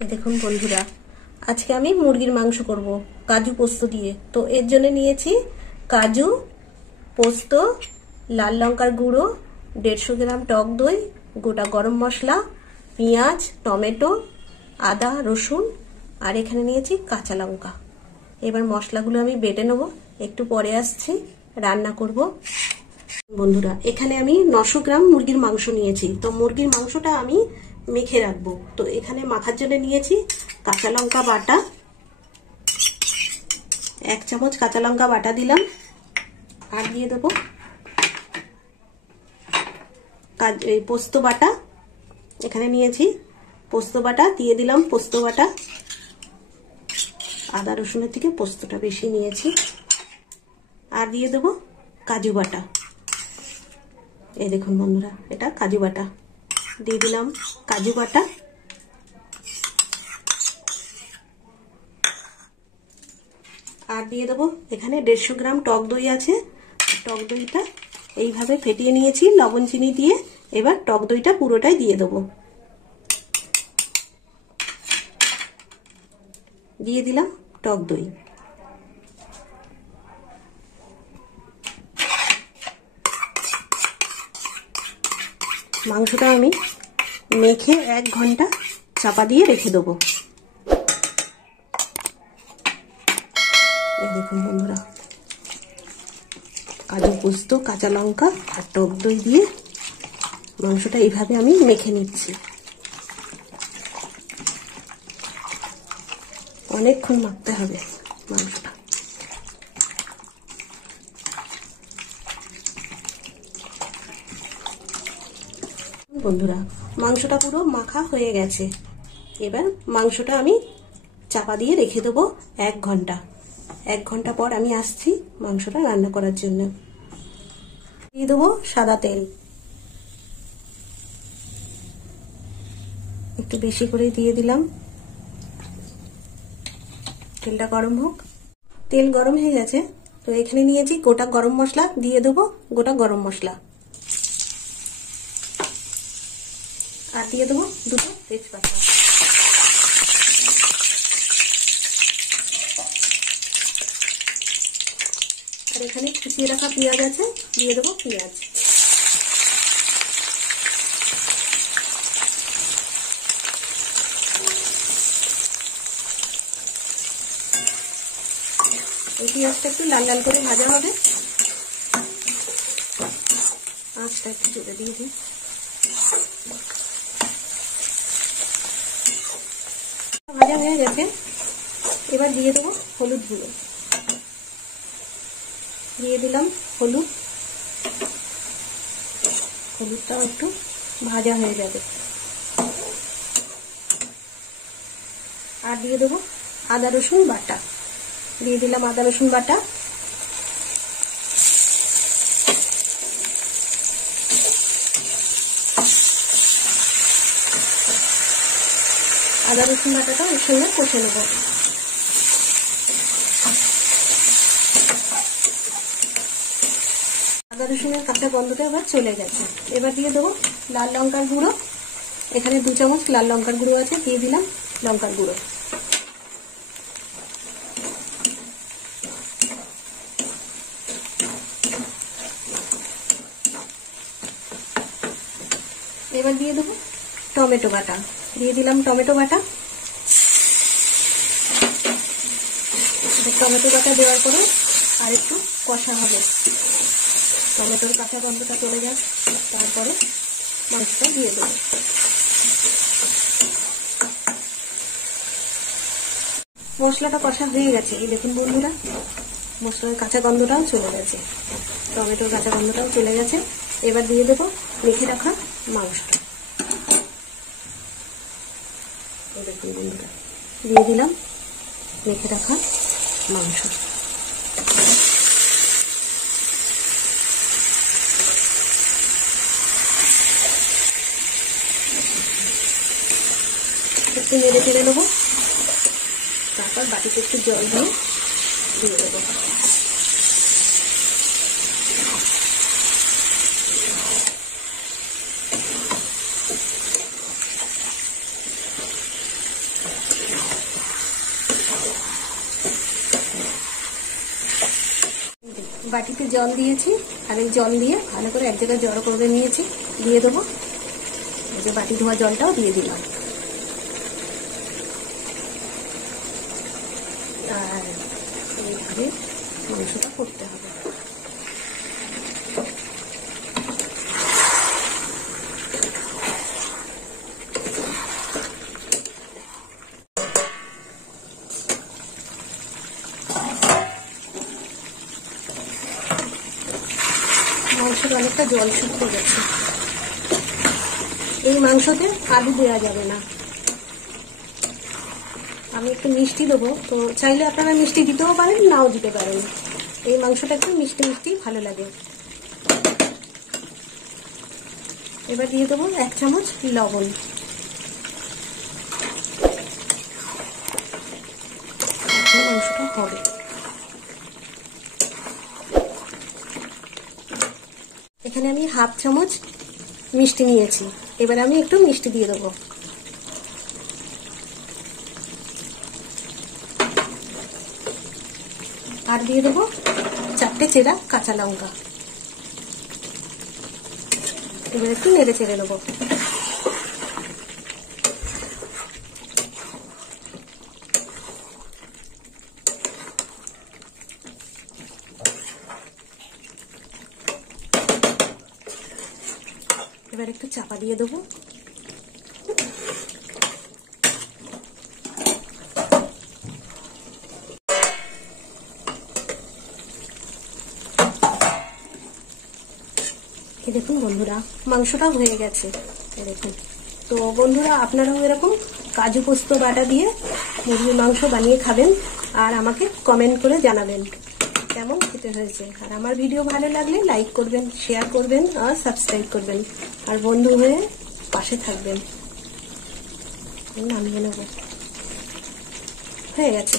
দেখুন বন্ধুরা, আজকে আমি মুরগির মাংস করব কাজু পোস্ত দিয়ে। তো এর জন্য নিয়েছি কাজু, পোস্ত, লাল লঙ্কার গুঁড়ো, 150 গ্রাম টক দই, গোটা গরম মশলা, পেঁয়াজ, টমেটো, আদা, রসুন আর এখানে নিয়েছি কাঁচা লঙ্কা। এবার মশলাগুলো আমি বেটে নেব, একটু পরে আসছি। রান্না করব বন্ধুরা। এখানে আমি 900 গ্রাম মুরগির মাংস নিয়েছি। তো মুরগির মাংসটা আমি মেখে রাখবো। তো এখানে মাখার জন্য নিয়েছি কাঁচা লঙ্কা বাটা, 1 চামচ কাঁচা লঙ্কা বাটা দিলাম। আর দিয়ে দেবো পোস্ত বাটা, এখানে নিয়েছি পোস্ত বাটা, দিয়ে দিলাম পোস্ত বাটা। আদা রসুনের থেকে পোস্তটা বেশি নিয়েছি। আর দিয়ে দেবো কাজু বাটা। এই দেখুন বন্ধুরা, এটা কাজু বাটা, দিয়ে দিলাম কাজু বাটা। আর দিয়ে দেবো এখানে 150 গ্রাম টক দই আছে। টক দইটা এইভাবে ফেটিয়ে নিয়েছি লবণ চিনি দিয়ে। এবার টক দইটা পুরোটাই দিয়ে দেবো। দিয়ে দিলাম টক দই। মাংসটা আমি মেখে 1 ঘন্টা চাপা দিয়ে রেখে দেবো। এই দেখুন বন্ধুরা, কাজু পোস্ত, কাঁচা লঙ্কা আর টক দই দিয়ে মাংসটা এইভাবে আমি মেখে নিচ্ছি। অনেকক্ষণ মাখতে হবে মাংসটা। বন্ধুরা, মাংসটা পুরো মাখা হয়ে গেছে। এবার মাংসটা আমি চাপা দিয়ে রেখে দেবো 1 ঘন্টা। 1 ঘন্টা পর আমি আসছি মাংসটা রান্না করার জন্য। দিয়ে দেবো সাদা তেল, একটু বেশি করে দিয়ে দিলাম। তেলটা গরম হোক। তেল গরম হয়ে গেছে। তো এখানে নিয়েছি গোটা গরম মশলা, দিয়ে দেবো গোটা গরম মশলা। আর দিয়ে দেবো 2 তেজপাতা। আর এখানে কুচিয়ে রাখা পেঁয়াজ আছে, দিয়ে দেবো পেঁয়াজ। এই পেঁয়াজটা একটু লাল লাল করে ভাজা হবে। আঁচটা একটু জোরে দিয়ে দিই। ভাজা হয়ে গেছে। এবার দিয়ে দেবো হলুদ গুঁড়ো। দিয়ে দিলাম হলুদ। হলুদটাও একটু ভাজা হয়ে যাবে। আর দিয়ে দেবো আদা রসুন বাটা। দিয়ে দিলাম আদা রসুন বাটা। আদা রসুন বাটাটা এর সঙ্গে কষে নেব। আদা রসুনের কাঁচা গন্ধটা এবার চলে গেছে। এবার দিয়ে দেবো লাল লঙ্কার গুঁড়ো। এখানে 2 চামচ লাল লঙ্কার গুঁড়ো আছে, দিয়ে দিলাম লঙ্কার গুঁড়ো। এবার দিয়ে দেবো টমেটো বাটা। দিয়ে দিলাম টমেটো বাটা। টমেটো বাটা দেওয়ার পরে আর একটু কষা হবে। টমেটোর কাঁচা গন্ধটা চলে যায়, তারপরে মাংসটা দিয়ে দেবো। মশলাটা কষা হয়ে গেছে। এই দেখুন বন্ধুরা, মশলার কাঁচা গন্ধটাও চলে গেছে, টমেটোর কাঁচা গন্ধটাও চলে গেছে। এবার দিয়ে দেবো মেখে রাখা মাংসটা। এই দেখুন বন্ধুরা, দিয়ে দিলাম মেখে রাখা মাংস। একটু নেড়ে চেড়ে নেবো। তারপর বাটিতে একটু জল দিয়ে দেবো। বাটিতে জল দিয়েছি, আর এই জল দিয়ে ভালো করে এক জায়গায় জড়ো করে নিয়েছি, দিয়ে দেবো। এই যে বাটি ধোয়া জলটাও দিয়ে দিলাম। আর এইভাবে মাংসটা করতে হবে। মাংসের অনেকটা জল শুকিয়ে গেছে। এই মাংসতে আলু দেওয়া যাবে না। আমি একটু মিষ্টি দেবো, তো চাইলে আপনারা মিষ্টি দিতেও পারেন, নাও দিতে পারেন। এই মাংসটা একটু মিষ্টি মিষ্টি ভালো লাগে। এবার দিয়ে দেবো 1 চামচ লবণ। মাংসটা হবে। এখানে আমি 1/2 চামচ মিষ্টি নিয়েছি। এবার আমি একটু মিষ্টি দিয়ে দেবো। আর দিয়ে দেবো 4টে চেরা কাঁচা লঙ্কা। এবার একটু নেড়ে চেড়ে দেবো। এবার একটু চাপা দিয়ে দেবো। দেখুন বন্ধুরা, মাংসটাও হয়ে গেছে। দেখুন, তো বন্ধুরা আপনারাও এরকম কাজু পোস্ত বাটা দিয়ে মুরগির মাংস বানিয়ে খাবেন, আর আমাকে কমেন্ট করে জানাবেন কেমন খেতে হয়েছে। আর আমার ভিডিও ভালো লাগলে লাইক করবেন, শেয়ার করবেন আর সাবস্ক্রাইব করবেন, আর বন্ধু হয়ে পাশে থাকবেন। নামিয়ে নেব। হয়ে গেছে।